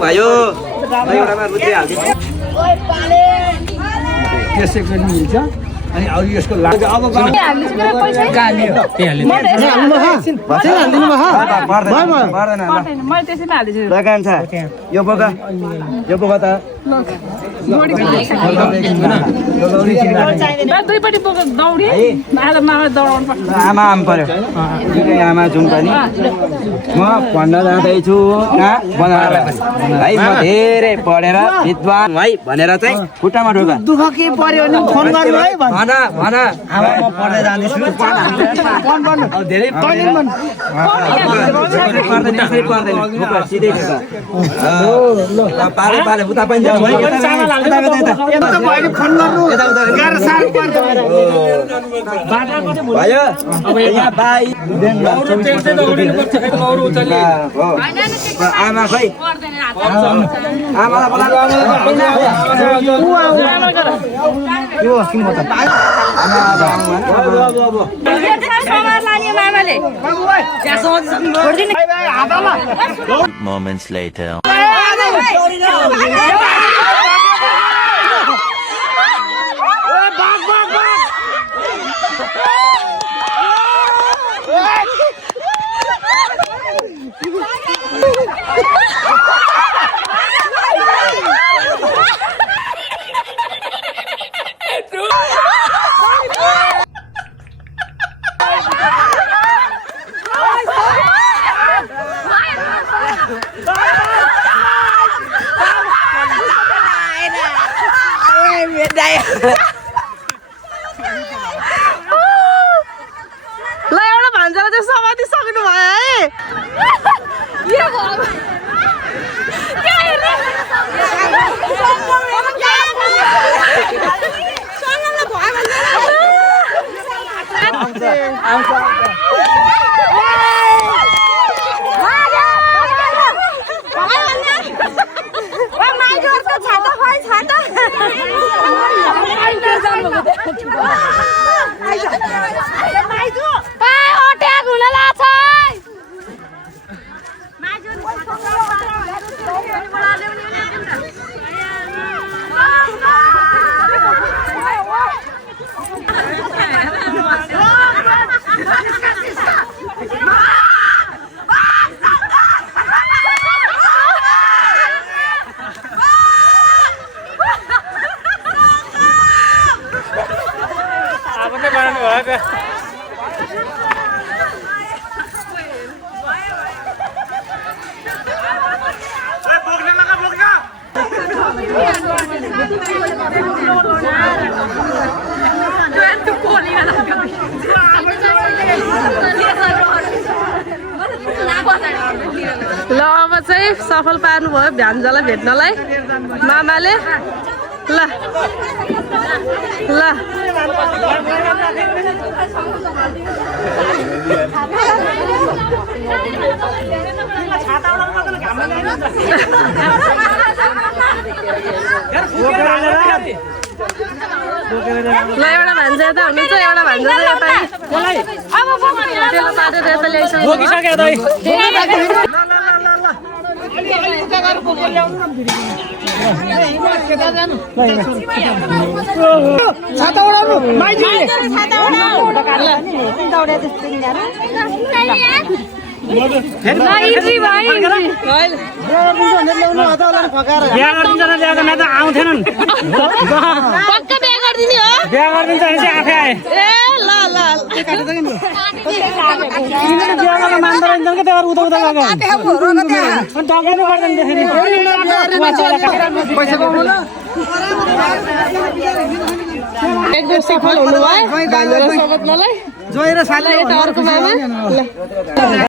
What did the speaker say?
भयो एउटामा रुचि हाल्दिन्छ त्यसै पनि मिल्छ अनि अरु यसको लागि अब यो बोका त आमा आम पर्यो आमा जाउँ पनि म भन्न जाँदैछु है म धेरै पढेर विद्वान है भनेर चाहिँ खुट्टामा ढोका दुःख के पर्यो भने फोन गर्नु है भन भन आमा म पढ्दै जाँदैछु धेरै सिधै पाले पाले उता पनि जाऊ फोन गर्नु गाह्रो साह्रो पर्छ भयो अब यहाँ बाई आमा खै आमालाई Moments later. ल एउटा भान्जालाई चाहिँ समाति सक्नु भयो ल अब चाहिँ सफल पार्नुभयो भ्यान्जालाई भेट्नलाई मामाले ल ल ल एउटा भान्जा यता हुनुहुन्छ एउटा भान्जा चाहिँ यता पारेर यता ल्याइसक्यो एकदम सफल हुनुभयो जोएर साले अर्को मामा